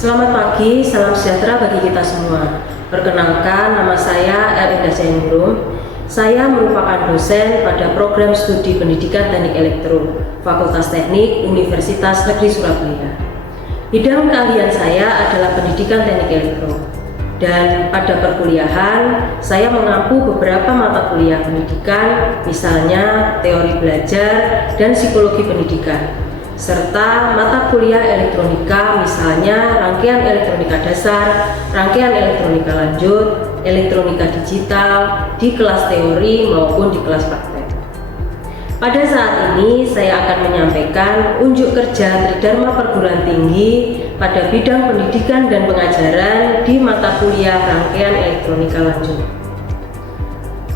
Selamat pagi, salam sejahtera bagi kita semua. Perkenalkan, nama saya Elinda Zainulum. Saya merupakan dosen pada program studi pendidikan teknik elektro, Fakultas Teknik Universitas Negeri Surabaya. Bidang keahlian saya adalah pendidikan teknik elektro. Dan pada perkuliahan, saya mengampu beberapa mata kuliah pendidikan, misalnya teori belajar dan psikologi pendidikan, serta mata kuliah elektronika, misalnya rangkaian elektronika dasar, rangkaian elektronika lanjut, elektronika digital di kelas teori maupun di kelas praktek. Pada saat ini saya akan menyampaikan unjuk kerja Tridharma Perguruan Tinggi pada bidang pendidikan dan pengajaran di mata kuliah rangkaian elektronika lanjut.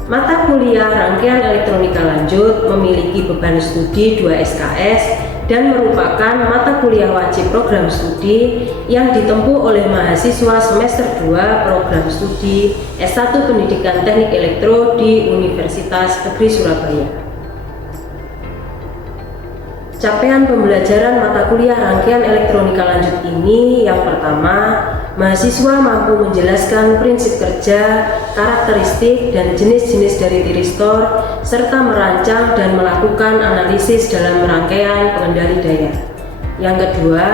Mata kuliah rangkaian elektronika lanjut memiliki beban studi 2 SKS dan merupakan mata kuliah wajib program studi yang ditempuh oleh mahasiswa semester 2 program studi S1 Pendidikan Teknik Elektro di Universitas Negeri Surabaya. Capaian pembelajaran mata kuliah rangkaian elektronika lanjut ini yang pertama, mahasiswa mampu menjelaskan prinsip kerja, karakteristik, dan jenis-jenis dari tiristor, serta merancang dan melakukan analisis dalam rangkaian pengendali daya. Yang kedua,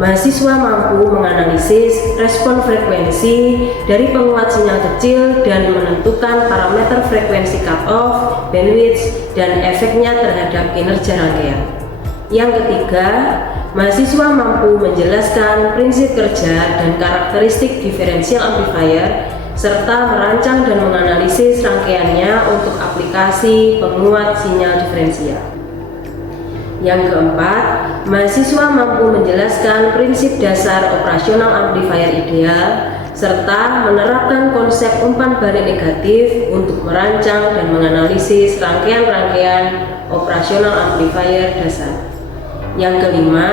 mahasiswa mampu menganalisis respon frekuensi dari penguat sinyal kecil dan menentukan parameter frekuensi cut-off, bandwidth, dan efeknya terhadap kinerja rangkaian. Yang ketiga, mahasiswa mampu menjelaskan prinsip kerja dan karakteristik diferensial amplifier serta merancang dan menganalisis rangkaiannya untuk aplikasi penguat sinyal diferensial. Yang keempat, mahasiswa mampu menjelaskan prinsip dasar operasional amplifier ideal serta menerapkan konsep umpan balik negatif untuk merancang dan menganalisis rangkaian-rangkaian operasional amplifier dasar. Yang kelima,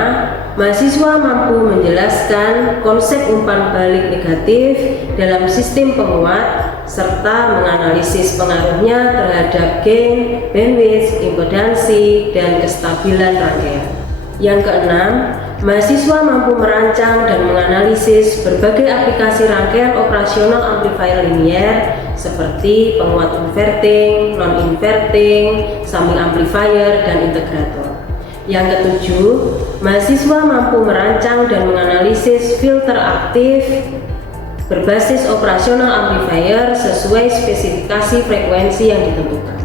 mahasiswa mampu menjelaskan konsep umpan balik negatif dalam sistem penguat serta menganalisis pengaruhnya terhadap gain, bandwidth, impedansi, dan kestabilan rangkaian. Yang keenam, mahasiswa mampu merancang dan menganalisis berbagai aplikasi rangkaian operasional amplifier linier seperti penguat inverting, non-inverting, summing amplifier, dan integrator. Yang ketujuh, mahasiswa mampu merancang dan menganalisis filter aktif berbasis operasional amplifier sesuai spesifikasi frekuensi yang ditentukan.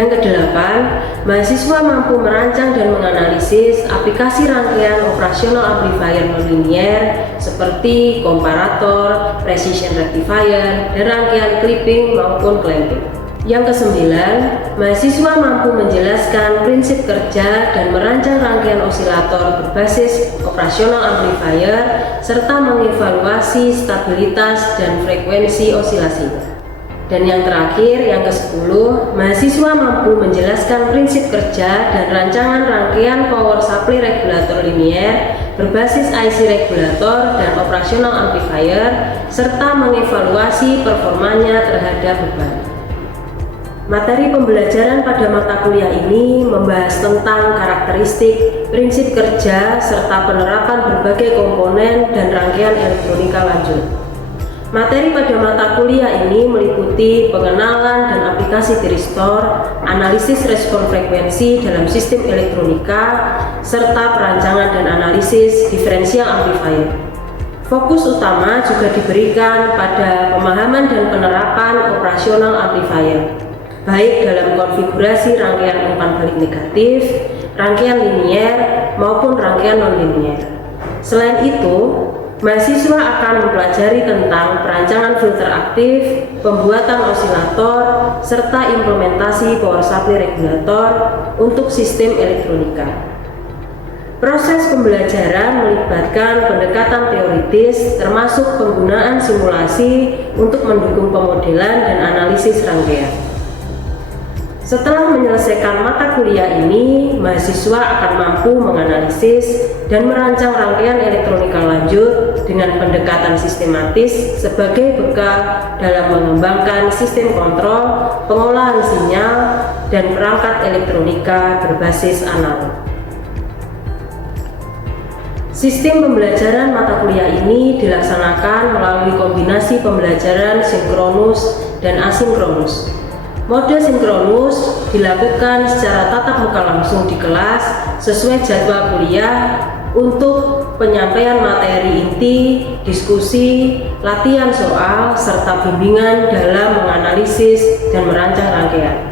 Yang kedelapan, mahasiswa mampu merancang dan menganalisis aplikasi rangkaian operasional amplifier nonlinear seperti komparator, precision rectifier, dan rangkaian clipping maupun clamping. Yang kesembilan, mahasiswa mampu menjelaskan prinsip kerja dan merancang rangkaian osilator berbasis operasional amplifier serta mengevaluasi stabilitas dan frekuensi osilasinya. Dan yang terakhir, yang ke-10, mahasiswa mampu menjelaskan prinsip kerja dan rancangan rangkaian power supply regulator linier berbasis IC regulator dan operasional amplifier serta mengevaluasi performanya terhadap beban. Materi pembelajaran pada mata kuliah ini membahas tentang karakteristik, prinsip kerja, serta penerapan berbagai komponen dan rangkaian elektronika lanjut. Materi pada mata kuliah ini meliputi pengenalan dan aplikasi tiristor, analisis respon frekuensi dalam sistem elektronika, serta perancangan dan analisis diferensial amplifier. Fokus utama juga diberikan pada pemahaman dan penerapan operasional amplifier, baik dalam konfigurasi rangkaian umpan balik negatif, rangkaian linier, maupun rangkaian non-linier. Selain itu, mahasiswa akan mempelajari tentang perancangan filter aktif, pembuatan osilator, serta implementasi power supply regulator untuk sistem elektronika. Proses pembelajaran melibatkan pendekatan teoritis termasuk penggunaan simulasi untuk mendukung pemodelan dan analisis rangkaian. Setelah menyelesaikan mata kuliah ini, mahasiswa akan mampu menganalisis dan merancang rangkaian elektronika lanjut dengan pendekatan sistematis sebagai bekal dalam mengembangkan sistem kontrol, pengolahan sinyal, dan perangkat elektronika berbasis analog. Sistem pembelajaran mata kuliah ini dilaksanakan melalui kombinasi pembelajaran sinkronus dan asinkronus. Mode sinkronus dilakukan secara tatap muka langsung di kelas sesuai jadwal kuliah untuk penyampaian materi inti, diskusi, latihan soal, serta bimbingan dalam menganalisis dan merancang rangkaian.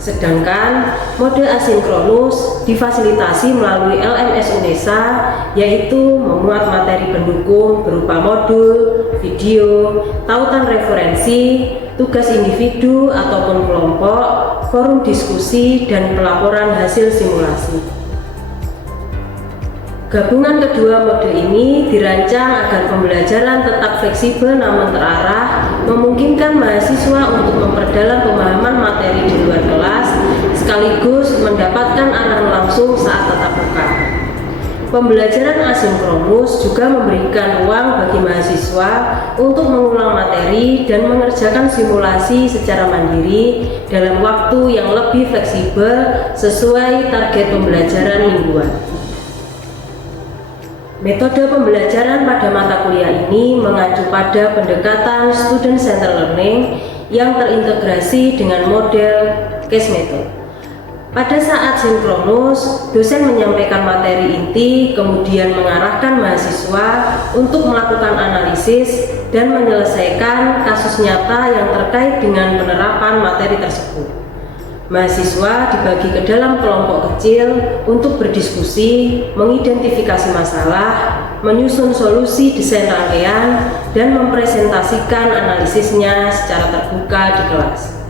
Sedangkan mode asinkronus difasilitasi melalui LMS UNESA, yaitu memuat materi pendukung berupa modul, video, tautan referensi, tugas individu ataupun kelompok, forum diskusi, dan pelaporan hasil simulasi. Gabungan kedua mode ini dirancang agar pembelajaran tetap fleksibel namun terarah, memungkinkan mahasiswa untuk memperdalam pemahaman materi di luar kelas, sekaligus mendapatkan arahan langsung saat tatap muka. Pembelajaran asinkronus juga memberikan ruang bagi mahasiswa untuk mengulang materi dan mengerjakan simulasi secara mandiri dalam waktu yang lebih fleksibel sesuai target pembelajaran mingguan. Metode pembelajaran pada mata kuliah ini mengacu pada pendekatan student centered learning yang terintegrasi dengan model case method. Pada saat sinkronus, dosen menyampaikan materi inti, kemudian mengarahkan mahasiswa untuk melakukan analisis dan menyelesaikan kasus nyata yang terkait dengan penerapan materi tersebut. Mahasiswa dibagi ke dalam kelompok kecil untuk berdiskusi, mengidentifikasi masalah, menyusun solusi desain rangkaian, dan mempresentasikan analisisnya secara terbuka di kelas.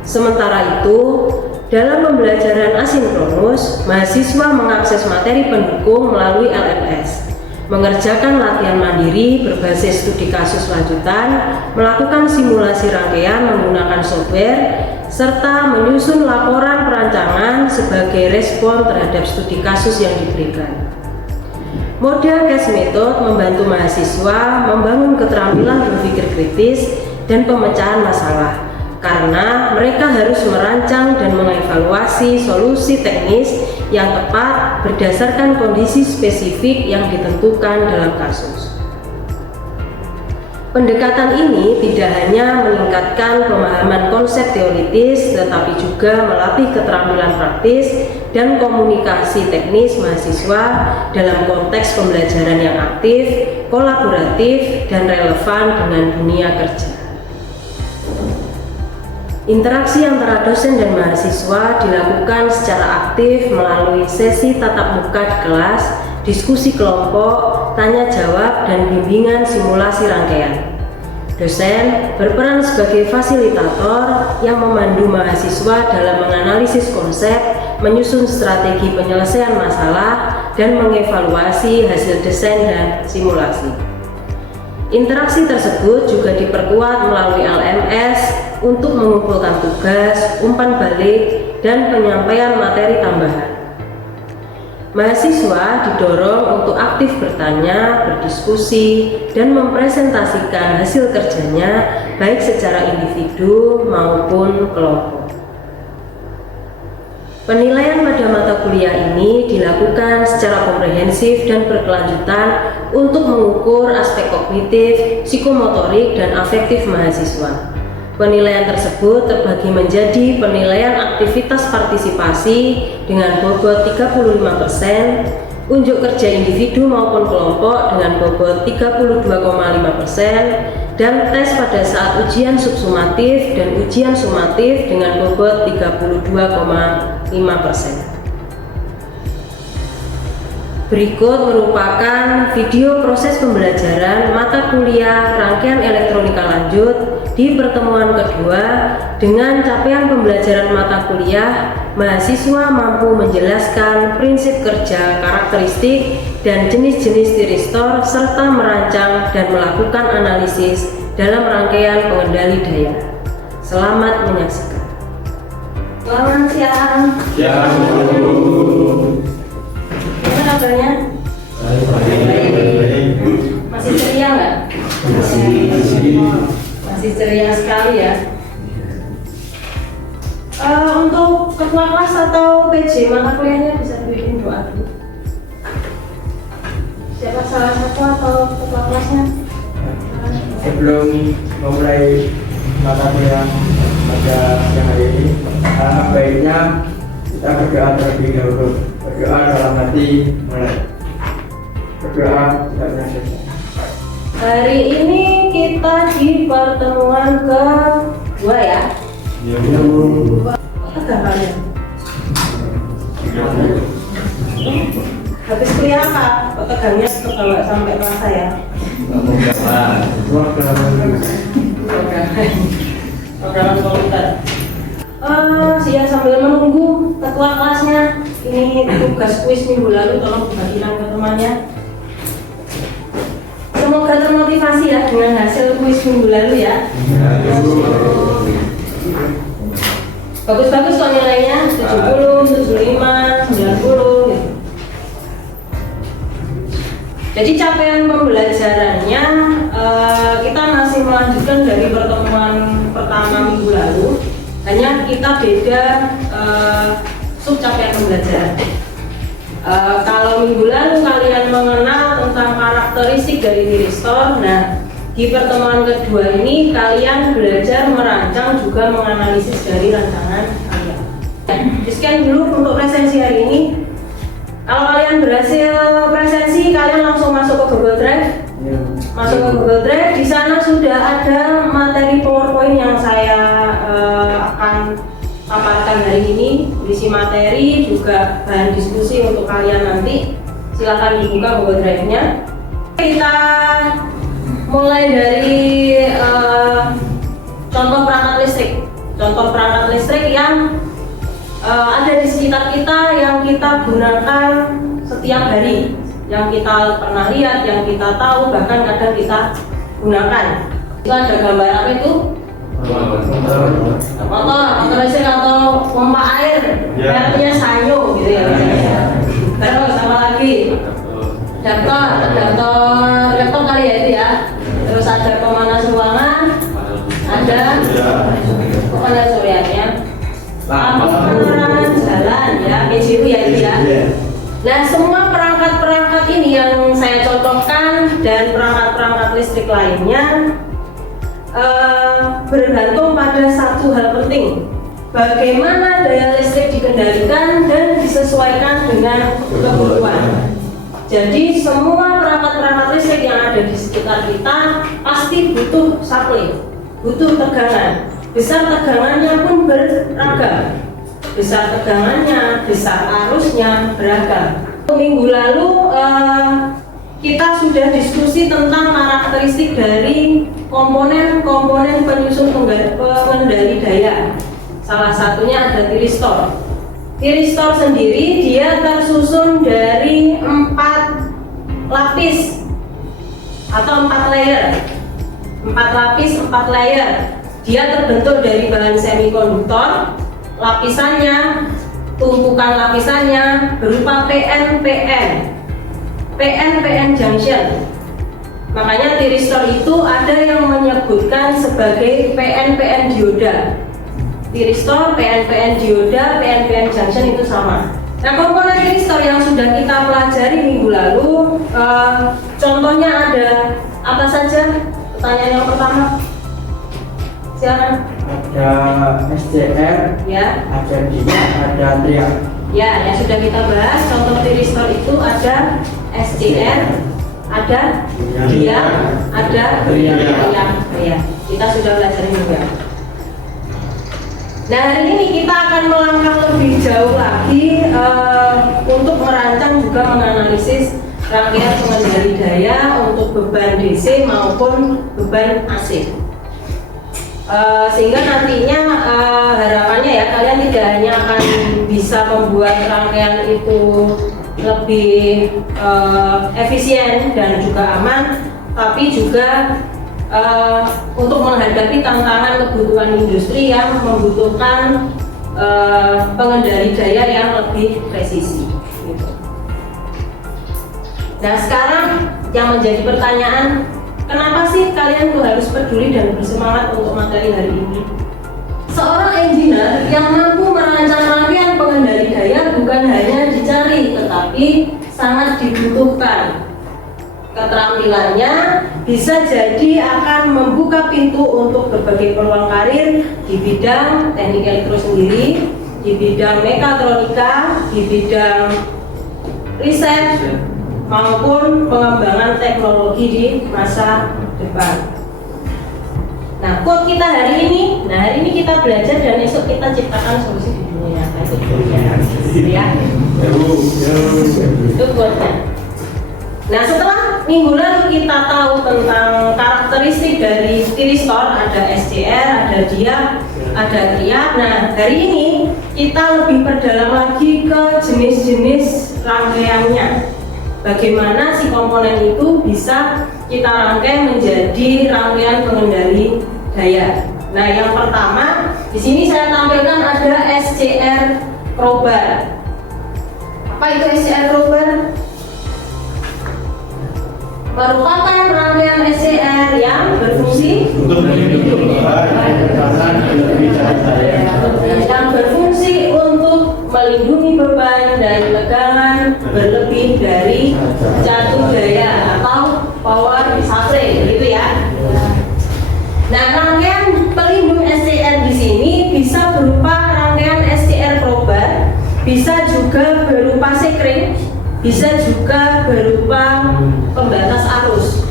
Sementara itu, dalam pembelajaran asinkronus, mahasiswa mengakses materi pendukung melalui LMS, mengerjakan latihan mandiri berbasis studi kasus lanjutan, melakukan simulasi rangkaian menggunakan software, serta menyusun laporan perancangan sebagai respon terhadap studi kasus yang diberikan. Model case method membantu mahasiswa membangun keterampilan berpikir kritis dan pemecahan masalah, karena mereka harus merancang dan mengevaluasi solusi teknis yang tepat berdasarkan kondisi spesifik yang ditentukan dalam kasus. Pendekatan ini tidak hanya meningkatkan pemahaman konsep teoritis, tetapi juga melatih keterampilan praktis dan komunikasi teknis mahasiswa dalam konteks pembelajaran yang aktif, kolaboratif, dan relevan dengan dunia kerja. Interaksi antara dosen dan mahasiswa dilakukan secara aktif melalui sesi tatap muka di kelas, diskusi kelompok, tanya jawab, dan bimbingan simulasi rangkaian. Dosen berperan sebagai fasilitator yang memandu mahasiswa dalam menganalisis konsep, menyusun strategi penyelesaian masalah, dan mengevaluasi hasil desain dan simulasi. Interaksi tersebut juga diperkuat melalui LMS untuk mengumpulkan tugas, umpan balik, dan penyampaian materi tambahan. Mahasiswa didorong untuk aktif bertanya, berdiskusi, dan mempresentasikan hasil kerjanya baik secara individu maupun kelompok. Penilaian pada mata kuliah ini dilakukan secara komprehensif dan berkelanjutan untuk mengukur aspek kognitif, psikomotorik, dan afektif mahasiswa. Penilaian tersebut terbagi menjadi penilaian aktivitas partisipasi dengan bobot 35%, unjuk kerja individu maupun kelompok dengan bobot 32,5%, dan tes pada saat ujian subsumatif dan ujian sumatif dengan bobot 32,5%. Berikut merupakan video proses pembelajaran mata kuliah rangkaian elektronika lanjut di pertemuan kedua. Dengan capaian pembelajaran mata kuliah, mahasiswa mampu menjelaskan prinsip kerja, karakteristik, dan jenis-jenis tiristor, serta merancang dan melakukan analisis dalam rangkaian pengendali daya. Selamat menyaksikan. Selamat siang. Gimana kabarnya? Masih ceria nggak? Masih ceria sekali ya. Untuk ketua kelas atau PJ mata kuliahnya bisa bikin doa dulu. salah satu atau ketua kelasnya? Sebelum memulai mata kuliah pada siang hari ini, baiknya kita berdoa terlebih dahulu. Berdoa dalam hati mulai. Berdoa tidak pernah selesai. Hari ini kita di pertemuan kedua ya. Tegang kalian. Habis kuliah apa? Kok tegangnya tegang nggak sampai masa ya? Programan komputer. Siang sambil menunggu ketua kelasnya. Ini tugas kuis minggu lalu, tolong dibagikan ke temannya. Semoga termotivasi ya dengan hasil kuis minggu lalu ya. Bagus-bagus kok nilainya, 70, 75, 90 gitu. Jadi capaian pembelajarannya kita masih melanjutkan dari pertemuan pertama minggu lalu. Hanya kita beda sub capaian pembelajaran. Kalau minggu lalu kalian mengenal tentang karakteristik dari tiristor, nah di pertemuan kedua ini kalian belajar merancang juga menganalisis dari rancangan kalian. Di-scan dulu untuk presensi hari ini. Kalau kalian berhasil presensi, kalian langsung masuk ke Google Drive. Masuk ke Google Drive, di sana sudah ada materi PowerPoint yang saya akan paparkan hari ini. Berisi materi juga bahan diskusi untuk kalian nanti. Silahkan dibuka Google Drive-nya. Kita mulai dari contoh perangkat listrik. Contoh perangkat listrik yang ada di sekitar kita, yang kita gunakan setiap hari, yang kita pernah lihat, yang kita tahu, bahkan kadang kita gunakan. Itu ada gambar apa itu? Motor listrik atau pompa air, mereknya Sanyo gitu ya. Terus sama lagi? Laptop kali ya itu ya. Terus ada pemanas ruangan, ada pemanas suryanya, penerangan jalan ya, PCU ya itu ya. Nah, semua perangkat-perangkat ini yang saya contohkan dan perangkat-perangkat listrik lainnya bergantung pada satu hal penting: bagaimana daya listrik dikendalikan dan disesuaikan dengan kebutuhan. Jadi semua perangkat-perangkat listrik yang ada di sekitar kita pasti butuh supply, butuh tegangan. Besar tegangannya pun beragam. Besar tegangannya, besar arusnya beragam. Minggu lalu kita sudah diskusi tentang karakteristik dari komponen-komponen penyusun pengendali daya. Salah satunya ada tiristor. Tiristor sendiri dia tersusun dari 4 lapis atau 4 layer. 4 lapis, 4 layer. Dia terbentuk dari bahan semikonduktor. Lapisannya, tumpukan lapisannya berupa PN junction. Makanya tiristor itu ada yang menyebutkan sebagai PN dioda. Tiristor, PN dioda, PN junction itu sama. Nah, komponen tiristor yang sudah kita pelajari minggu lalu, contohnya ada apa saja? Pertanyaan yang pertama, silakan. Ada SCR, ya. ada dia, ada triak. Ya, yang sudah kita bahas, contoh tiristor itu ada SCR, ada dia, ada triak. Ya, kita sudah belajar juga. Nah, hari ini kita akan melangkah lebih jauh lagi untuk merancang juga menganalisis rangkaian pengendali daya untuk beban DC maupun beban AC. Sehingga nantinya harapannya ya kalian tidak hanya akan bisa membuat rangkaian itu lebih efisien dan juga aman, tapi juga untuk menghadapi tantangan kebutuhan industri yang membutuhkan pengendali daya yang lebih presisi. Gitu. Nah, sekarang yang menjadi pertanyaan, kenapa sih kalian tuh harus peduli dan bersemangat untuk materi hari ini? Seorang engineer yang mampu merancang rangkaian pengendali daya bukan hanya dicari, tetapi sangat dibutuhkan. keterampilannya bisa jadi akan membuka pintu untuk berbagai peluang karir di bidang teknik elektro sendiri, di bidang mekatronika, di bidang riset maupun pengembangan teknologi di masa depan. Nah, quote kita hari ini kita belajar dan esok kita ciptakan solusi di dunia nyata. Itu quote-nya, ya. Itu quote-nya. Nah, setelah minggu lalu kita tahu tentang karakteristik dari tiristor, ada SCR, ada diap, ada triad. Nah, hari ini kita lebih perdalam lagi ke jenis-jenis rangkaiannya. Bagaimana si komponen itu bisa kita rangkai menjadi rangkaian pengendali daya. Nah, yang pertama di sini saya tampilkan ada SCR crowbar. Apa itu SCR crowbar? Merupakan rangkaian SCR yang berfungsi untuk melindungi beban dan tegangan berlebih dari catur daya atau power supply, gitu ya. Nah, rangkaian pelindung SCR di sini bisa berupa rangkaian SCR crowbar, bisa juga berupa sekring, bisa juga berupa pembatas arus.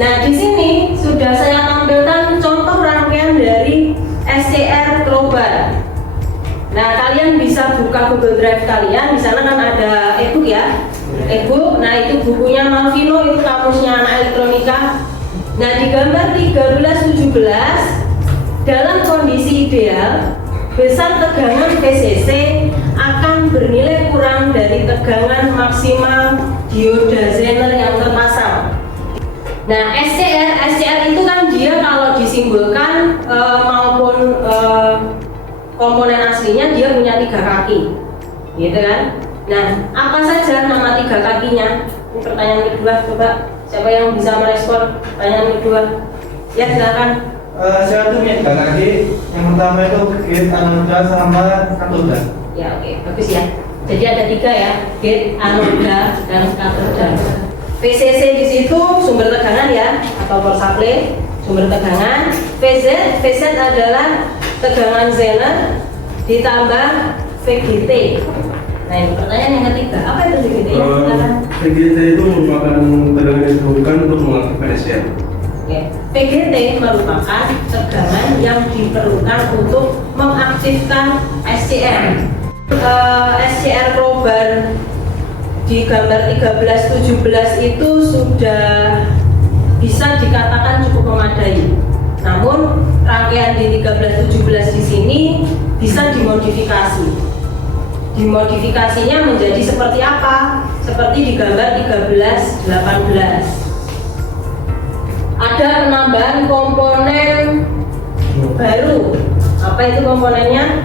Nah, di sini sudah saya tampilkan contoh rangkaian dari SCR crowbar. Nah, kalian bisa buka Google Drive kalian, di sana kan ada e-book ya, e-book. Nah, itu bukunya Malvino, itu kamusnya anak elektronika. Nah, di gambar 13-17 dalam kondisi ideal, besar tegangan VCC akan bernilai kurang dari tegangan maksimal dioda Zener yang terpasang. Nah, SCR itu kan dia kalau disimbolkan maupun komponen aslinya dia punya 3 kaki, gitu kan? Nah, apa saja nama 3 kakinya? Ini pertanyaan kedua, coba siapa yang bisa merespon pertanyaan kedua? Ya, silakan. Saya tuh punya 3 kaki. Yang pertama itu gate anoda sama katoda. Ya, oke, bagus ya. Jadi ada 3 ya, gate, anoda, dan katoda. VCC di situ sumber tegangan ya, atau power supply, sumber tegangan. VZ adalah tegangan Zener ditambah VGT. Nah, ini pertanyaan yang ketiga, apa itu VGT? VGT itu merupakan tegangan yang diperlukan untuk mengaktifkan SCR. Oke. VGT merupakan tegangan yang diperlukan untuk mengaktifkan SCR. SCR crowbar di gambar 13-17 itu sudah bisa dikatakan cukup memadai. Namun rangkaian di 13-17 di sini bisa dimodifikasi. Dimodifikasinya menjadi seperti apa? Seperti di gambar 13-18. Ada penambahan komponen baru. Apa itu komponennya?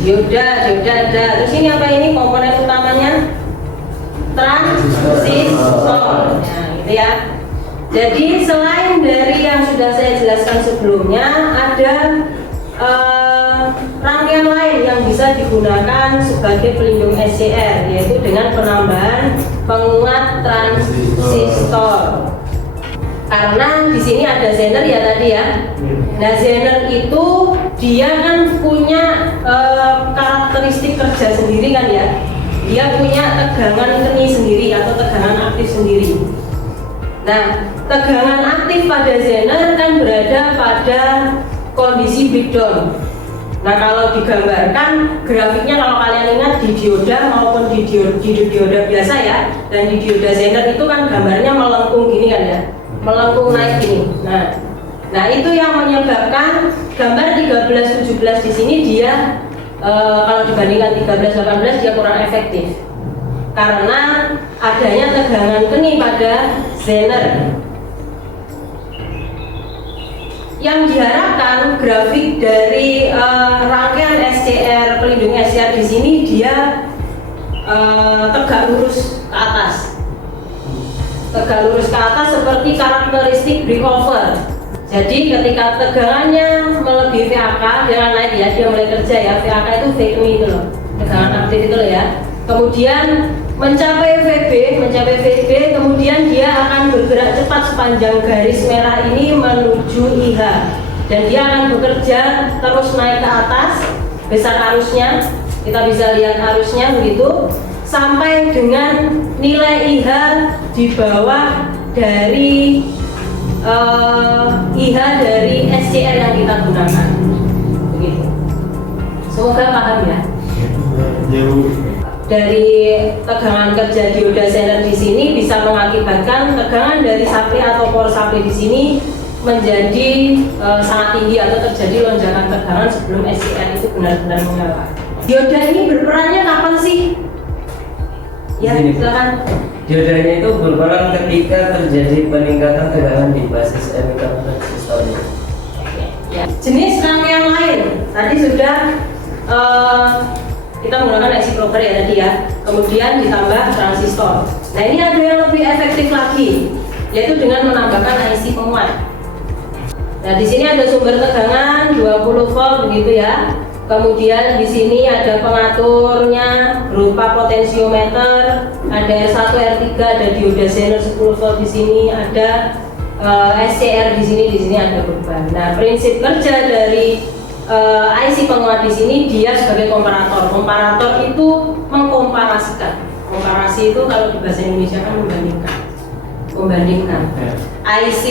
Dioda ada. Terus ini apa ini komponen utamanya? Transistor. Nah, gitu ya. Jadi selain dari yang sudah saya jelaskan sebelumnya, ada rangkaian lain yang bisa digunakan sebagai pelindung SCR, yaitu dengan penambahan penguat transistor. Karena di sini ada Zener ya tadi ya. Nah, Zener itu dia kan punya karakteristik kerja sendiri kan ya. Dia punya tegangan keni sendiri atau tegangan aktif sendiri. Nah, tegangan aktif pada Zener kan berada pada kondisi breakdown. Nah, kalau digambarkan grafiknya, kalau kalian ingat di dioda maupun di dioda biasa ya, dan di dioda Zener itu kan gambarnya melengkung gini kan ya, melengkung naik gini. Nah itu yang menyebabkan gambar 13-17 di sini dia kalau dibandingkan 13-18 dia kurang efektif karena adanya tegangan keni pada Zener. Yang diharapkan grafik dari rangkaian SCR pelindung SCR di sini dia tegak lurus ke atas. Tegak lurus ke atas seperti karakteristik breakover. Jadi ketika tegangannya melebihi VAK dia akan naik ya, dia mulai kerja ya. VAK itu VMI itu loh, tegangan aktif itu loh ya. Kemudian mencapai VB mencapai VB, kemudian dia akan bergerak cepat sepanjang garis merah ini menuju IH, dan dia akan bekerja terus naik ke atas besar arusnya. Kita bisa lihat arusnya begitu sampai dengan nilai IH di bawah dari IH dari SCR yang kita gunakan. Begitu. Semoga paham ya. Dari tegangan kerja dioda zener di sini bisa mengakibatkan tegangan dari supply atau power supply di sini menjadi sangat tinggi atau terjadi lonjakan tegangan sebelum SCR itu benar-benar menyala. Dioda ini berperannya kapan sih? Ya, silakan. Diodanya itu berperan ketika terjadi peningkatan tegangan di basis emitter transistor. Ya. Jenis rangkaian lain tadi sudah kita menggunakan IC prober ya tadi ya. Kemudian ditambah transistor. Nah ini ada yang lebih efektif lagi, yaitu dengan menambahkan IC penguat. Nah di sini ada sumber tegangan 20 volt begitu ya. Kemudian di sini ada pengaturnya berupa potensiometer, ada R1, R3, ada dioda zener 10 volt di sini, ada SCR di sini ada beban. Nah, prinsip kerja dari IC penguat di sini dia sebagai komparator. Komparator itu mengkomparasikan. Komparasi itu kalau di bahasa Indonesia kan membandingkan. IC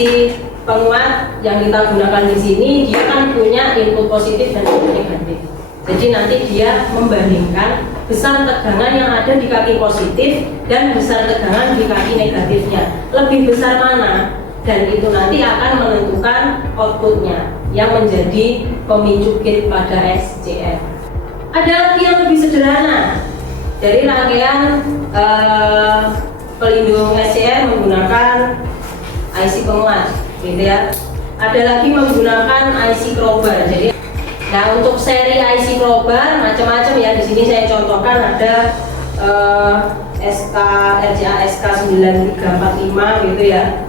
penguat yang kita gunakan di sini dia kan punya input positif dan input negatif. Jadi nanti dia membandingkan besar tegangan yang ada di kaki positif dan besar tegangan di kaki negatifnya. Lebih besar mana? Dan itu nanti akan menentukan outputnya yang menjadi pemicu gate pada SCR. Ada lagi yang lebih sederhana dari rangkaian pelindung SCR menggunakan IC penguat, gitu ya. Ada lagi menggunakan IC crowbar. Jadi, nah untuk seri IC crowbar macam-macam ya. Di sini saya contohkan ada RCA SK 9345 gitu ya.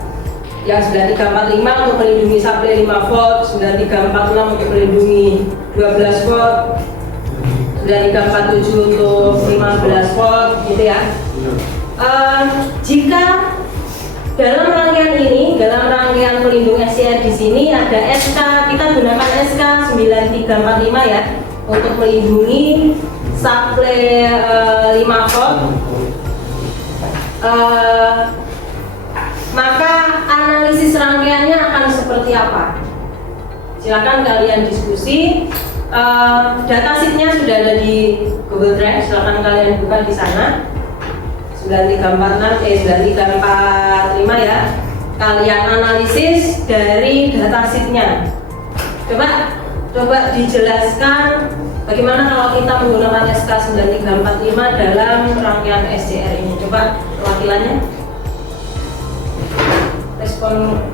Yang 9345 untuk melindungi supply 5 volt, 9346 untuk melindungi 12 volt, 9347 untuk 15 volt gitu ya. Jika dalam rangkaian ini, dalam rangkaian pelindung SCR di sini ada SK, kita gunakan SK 9345 ya untuk melindungi supply 5 volt. Maka analisis rangkaiannya akan seperti apa? Silakan kalian diskusi. Datasheetnya sudah ada di Google Drive, silakan kalian buka di sana. 9345 ya. Kalian analisis dari datasheetnya. Coba dijelaskan bagaimana kalau kita menggunakan SK 9345 dalam rangkaian SCR ini. Coba perwakilannya. Respon.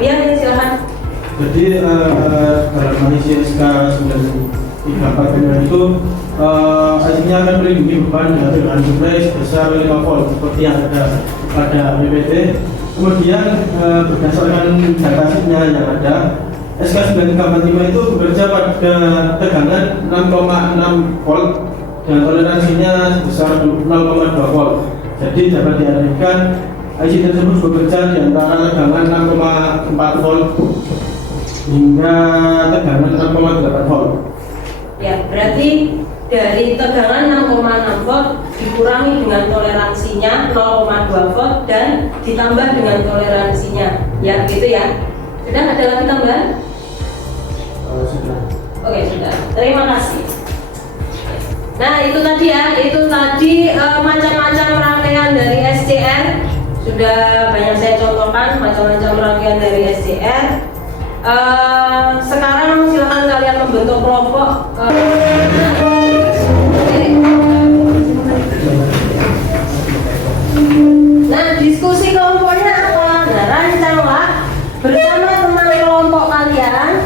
Iya, silakan. Jadi dalam analisis SK 9345 itu IC-nya akan melindungi beban dengan supply sebesar 5 volt seperti yang ada pada PPT. Kemudian berdasarkan datasheetnya yang ada, SK 9345 itu bekerja pada tegangan 6,6 volt dan toleransinya sebesar 0,2 volt. Jadi dapat diartikan IC tersebut bekerja di antara tegangan 6,4 volt hingga tegangan 6,8 volt. Ya, berarti dari tegangan 6,6 volt dikurangi dengan toleransinya 0,2 volt dan ditambah dengan toleransinya. Ya, gitu ya. Sudah ada lagi tambahan? Sudah. Oke, sudah. Terima kasih. Nah, itu tadi ya, itu tadi macam-macam rangkaian dari SCR. Sudah banyak saya contohkan macam-macam rangkaian dari SCR. Sekarang silakan kalian membentuk kelompok. Nah, diskusi kelompoknya apa? Nah, rancanglah bersama teman kelompok kalian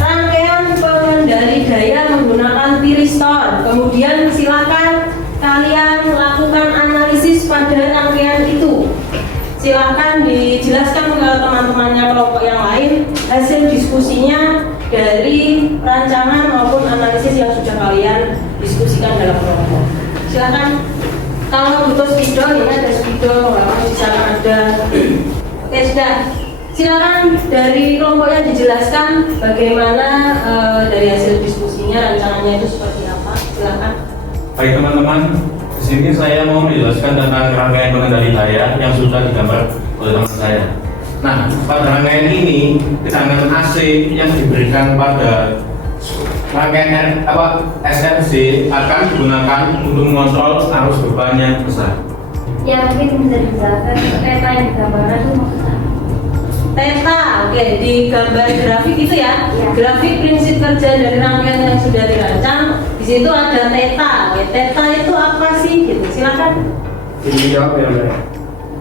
rangkaian pengendali daya menggunakan tiristor. Kemudian silakan kalian lakukan analisis pada rangkaian itu. Silakan dijelaskan ke teman-temannya kelompok yang lain hasil diskusinya dari rancangan maupun analisis yang sudah kalian diskusikan dalam kelompok. Silakan Kalau butuh spidol, ini ada spidol, kalau di sana ada. Oke, sudah. Silakan dari kelompoknya dijelaskan bagaimana dari hasil diskusinya, rancangannya itu seperti apa. Silakan. Baik teman-teman, di sini saya mau menjelaskan tentang rangkaian pengendali daya yang sudah digambar oleh teman saya. Nah, pada rangkaian ini tegangan AC yang diberikan pada rangkaian SFC akan digunakan untuk mengontrol arus beban yang besar. Ya, mungkin bisa dijelaskan theta yang digambarkan itu maksudnya. Theta, oke, di gambar grafik itu ya, Ya. grafik prinsip kerja dari rangkaian yang sudah dirancang. Di situ ada theta. Oke, theta itu apa sih? Gitu. Silakan. Dijawab ya Mbak.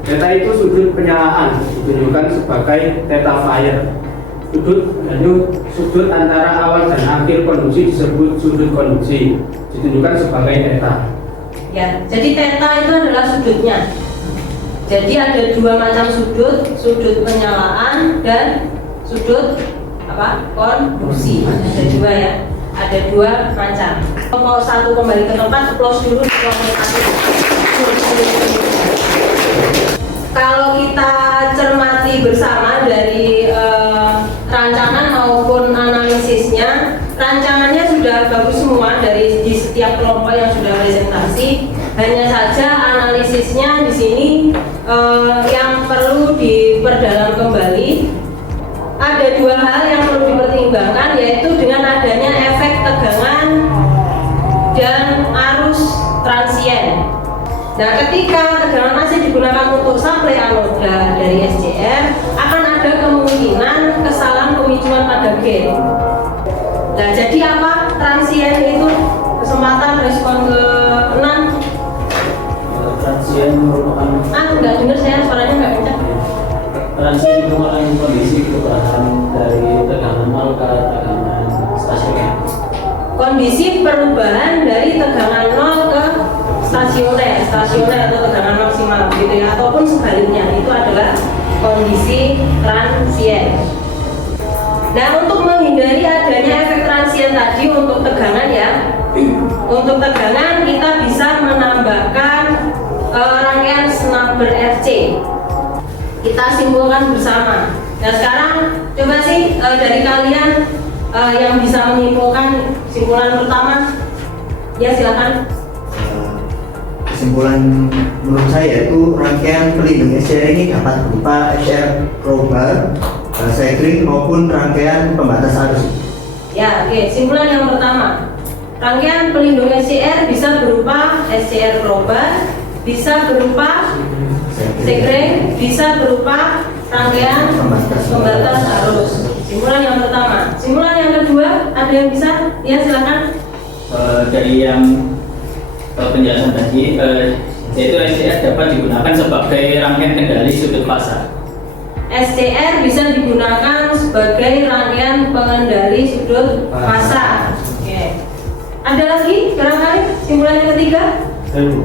Theta itu sudut penyalaan, ditunjukkan sebagai theta fire. Sudut antara awal dan akhir konduksi disebut sudut konduksi, ditunjukkan sebagai theta. Ya, jadi theta itu adalah sudutnya. Jadi ada dua macam sudut, sudut penyalaan dan sudut konduksi. Ada dua ya, ada dua macam. Kelompok satu kembali ke tempat, close dulu di kelompok satu. Kalau kita cermati bersama dari rancangan maupun analisisnya, rancangannya sudah bagus semua dari di setiap kelompok yang sudah presentasi. Hanya saja analisisnya di sini yang perlu diperdalam kembali. Ada dua hal yang perlu dipertimbangkan, yaitu dengan adanya efek tegangan dan arus transien. Nah, ketika tegangan AC digunakan untuk suplai anoda dari SCR, akan ada kemungkinan kesalahan pemicuan pada gen. Nah, jadi apa? Transien itu kesempatan respon ke 6. Transien merupakan Nggak dengar saya, suaranya nggak kencang. transien merupakan kondisi perubahan dari tegangan nol ke tegangan stasioner. Kondisi perubahan dari tegangan 0 ke stasioner atau tegangan maksimal gitu ya, ataupun sebaliknya, itu adalah kondisi transien. Nah, untuk menghindari adanya efek transien tadi untuk tegangan ya, untuk tegangan kita bisa menambahkan rangkaian snubber RC. Kita simpulkan bersama. Nah, sekarang coba sih dari kalian yang bisa menyimpulkan simpulan pertama, ya silakan. Kesimpulan menurut saya itu rangkaian pelindung SCR ini dapat berupa SCR crowbar, cycling maupun rangkaian pembatas arus. Ya, oke. Simpulan yang pertama, rangkaian pelindung SCR bisa berupa SCR crowbar, bisa berupa sekring, bisa berupa rangkaian pembatas arus. Simpulan yang pertama. Simpulan yang kedua, ada yang bisa? Ya, silakan. Dari yang penjelasan tadi, yaitu SCR dapat digunakan sebagai rangkaian kendali sudut fasa. SCR bisa digunakan sebagai rangkaian pengendali sudut fasa. Oke. Ada lagi barangkali simpulan yang ketiga?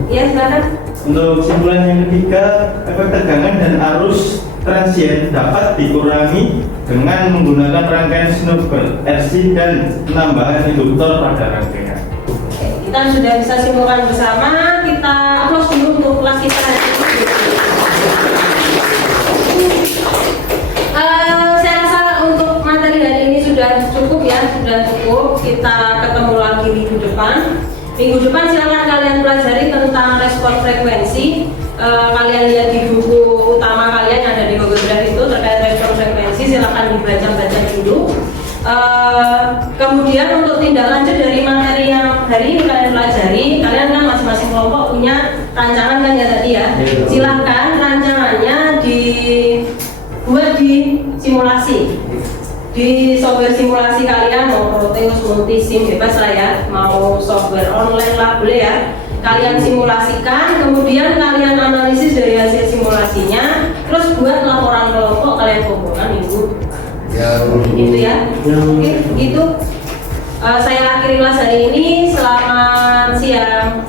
Ya, silakan. Untuk kesimpulan yang ketiga, efek tegangan dan arus transien dapat dikurangi dengan menggunakan rangkaian snubber RC dan penambahan induktor pada rangkaian. Oke, kita sudah bisa simpulkan bersama. Kita aplaus dulu untuk kelas kita hari ini. Saya rasa untuk materi hari ini sudah cukup ya, sudah cukup. Kita ketemu lagi minggu depan. Minggu depan silakan kalian pelajari tentang respon frekuensi. Kalian lihat di buku utama kalian yang ada di Google Drive itu terkait respon frekuensi, silakan dibaca-baca dulu. Kemudian untuk tindak lanjut dari materi yang hari ini kalian pelajari, kalian kan masing-masing kelompok punya rancangan kan ya tadi ya. Silahkan rancangannya dibuat di simulasi. Di software simulasi kalian mau Proteus, Multisim, bebas lah ya, mau software online lah boleh ya. Kalian simulasikan, kemudian kalian analisis dari hasil simulasinya, terus buat laporan kelompok kalian kumpulkan minggu. Gitu ya. Oke, gitu. Saya akhiri kelas hari ini. Selamat siang.